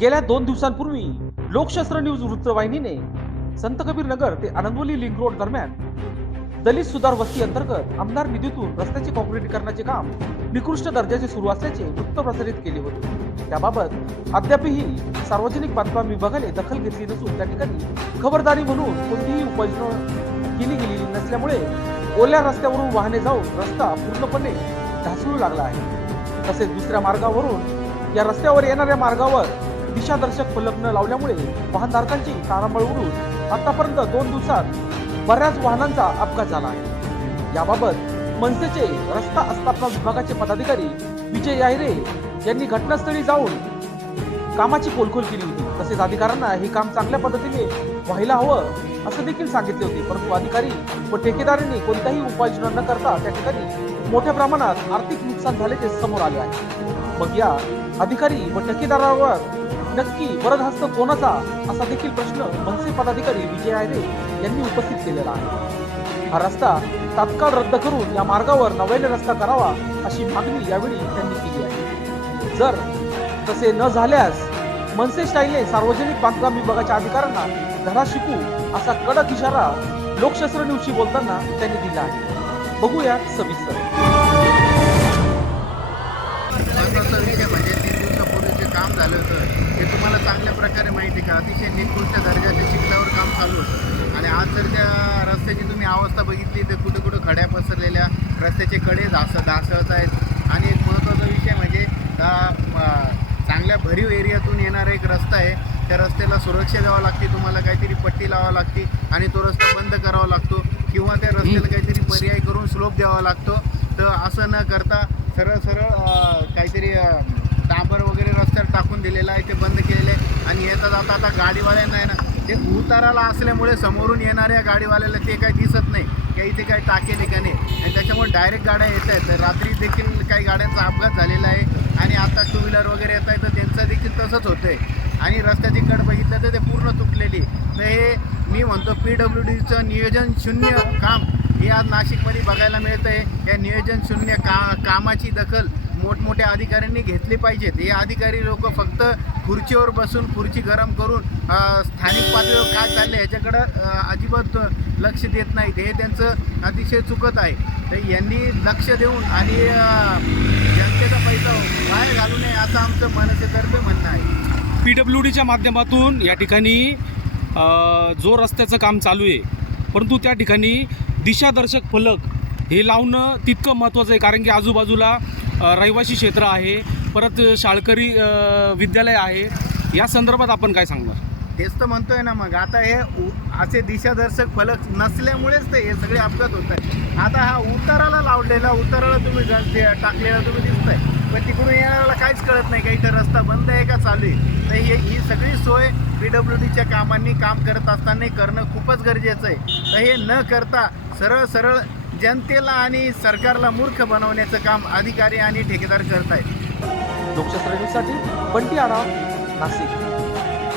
गेल्या दोन दिवसांपूर्वी लोकशास्त्र न्यूज वृत्तवाहिनीने संत कबीर नगर ते आनंदवली लिंक रोड दरम्यान दलित सुधार वस्ती अंतर्गत आमदार निधीतून रस्त्याचे काँक्रिटीकरणाचे काम निकृष्ट दर्जाचे सुरू असल्याचे वृत्त प्रसारित केले होते. त्याबाबत अद्यापही सार्वजनिक बांधकाम विभागाने दखल घेतली नसून त्या ठिकाणी खबरदारी म्हणून कोणतीही उपाययोजना केली गेलेली नसल्यामुळे ओल्या रस्त्यावरून वाहने जाऊन रस्ता पूर्णपणे ढासळू लागला आहे. तसेच दुसऱ्या मार्गावरून या रस्त्यावर येणाऱ्या मार्गावर दिशादर्शक फलक न लावल्यामुळे वाहनधारकांची तारांबळ उडून आतापर्यंत दोन दिवसात बऱ्याच वाहनांचा अपघात झाला आहे. याबाबत मनसेचे रस्ता आस्थापना विभागाचे पदाधिकारी विजय यायरे यांनी घटनास्थळी जाऊन कामाची पोलखोल केली होती. तसेच अधिकाऱ्यांना हे काम चांगल्या पद्धतीने व्हायला हवं असं देखील सांगितले होते. परंतु अधिकारी व ठेकेदारांनी कोणत्याही उपाययोजना न करता त्या ठिकाणी मोठ्या प्रमाणात आर्थिक नुकसान झाल्याचे समोर आले आहे. मग या अधिकारी व ठेकेदारावर नक्की वरदहस्त कोणाचा असा देखील प्रश्न मनसे पदाधिकारी विजय आयरे यांनी उपस्थित केलेला आहे. हा रस्ता तात्काळ रद्द करून या मार्गावर नव्याने रस्ता करावा अशी मागणी यावेळी त्यांनी केली आहे. जर तसे न झाल्यास मनसे स्टाईलने सार्वजनिक बांधकाम विभागाच्या अधिकाऱ्यांना धडा शिकू असा कडक इशारा लोकशास्त्र न्यूजशी बोलताना त्यांनी दिला आहे. बघूया सविस्तर. झालं होतं. ते तुम्हाला चांगल्या प्रकारे माहिती का? अतिशय निकृष्ट दर्जाच्या चिखलावर काम चालू होतं. आणि आज जर त्या रस्त्याची तुम्ही अवस्था बघितली तर कुठं कुठं खड्या पसरलेल्या रस्त्याचे कडे धास ढासळत आहेत. आणि एक महत्त्वाचा विषय म्हणजे चांगल्या भरीव एरियातून येणारा एक रस्ता आहे. त्या रस्त्याला सुरक्षा द्यावं लागते तुम्हाला काहीतरी पट्टी लावावं लागते आणि तो रस्ता बंद करावा लागतो. किंवा त्या रस्त्याला काहीतरी पर्याय करून स्लोप द्यावा लागतो. तर असं न करता सरळ सरळ काहीतरी अं, डांबर वगैरे रस्त्यावर टाकून दिलेलं आहे ते बंद केलेलं आहे. आणि येता जाता आता गाडीवाल्यांना आहे ना ते उताराला असल्यामुळे समोरून येणाऱ्या गाडीवाल्याला ते काही दिसत नाही. काही इथे काही टाके ठिकाणी. आणि त्याच्यामुळे डायरेक्ट गाड्या येत आहेत. तर रात्री देखील काही गाड्यांचा अपघात झालेला आहे. आणि आता टू व्हीलर वगैरे येत आहे तर त्यांचं देखील तसंच होतं आहे आणि रस्त्याची कड बघितलं तर ते पूर्ण तुटलेली. तर हे मी म्हणतो पी डब्ल्यू डीचं नियोजन शून्य काम. हे आज नाशिकमध्ये बघायला मिळतं आहे या नियोजन शून्य का कामाची दखल मोठमोठ्या अधिकाऱ्यांनी घेतली पाहिजेत हे अधिकारी लोक फक्त खुर्चीवर बसून खुर्ची गरम करून स्थानिक पातळीवर काय चाललं ह्याच्याकडं अजिबात लक्ष देत नाहीत. हे त्यांचं अतिशय चुकत आहे. तर यांनी लक्ष देऊन आणि जनतेचा पैसा बाहेर घालू नये असं आमचं मनसेतर्फे म्हणणं आहे. पी डब्ल्यू डीच्या माध्यमातून या ठिकाणी जो रस्त्याचं काम चालू आहे परंतु त्या ठिकाणी दिशादर्शक फलक हे लावणं तितकं महत्त्वाचं आहे कारण की आजूबाजूला रहिवासी क्षेत्र आहे परत शाळकरी विद्यालय आहे. या संदर्भात आपण काय सांगणार? तेच तर म्हणतोय ना मग. आता हे उ- असे दिशादर्शक फलक नसल्यामुळेच ते हे सगळे अपघात होत आहेत. आता हा उताराला लावलेला उताराला तुम्ही टाकलेला तुम्ही दिसताय पण तिकडून येणाऱ्याला काहीच कळत नाही का इथं रस्ता बंद आहे का चालू आहे. तर हे ही सगळी सोय पी डब्ल्यू डीच्या कामांनी काम करत असताना करणं खूपच गरजेचं आहे. तर हे न करता सरळ सरळ जनतेला आणि सरकारला मूर्ख बनवण्याचं काम अधिकारी आणि ठेकेदार करत आहेत लोकशास्त्र बंटी आढाव नाशिक.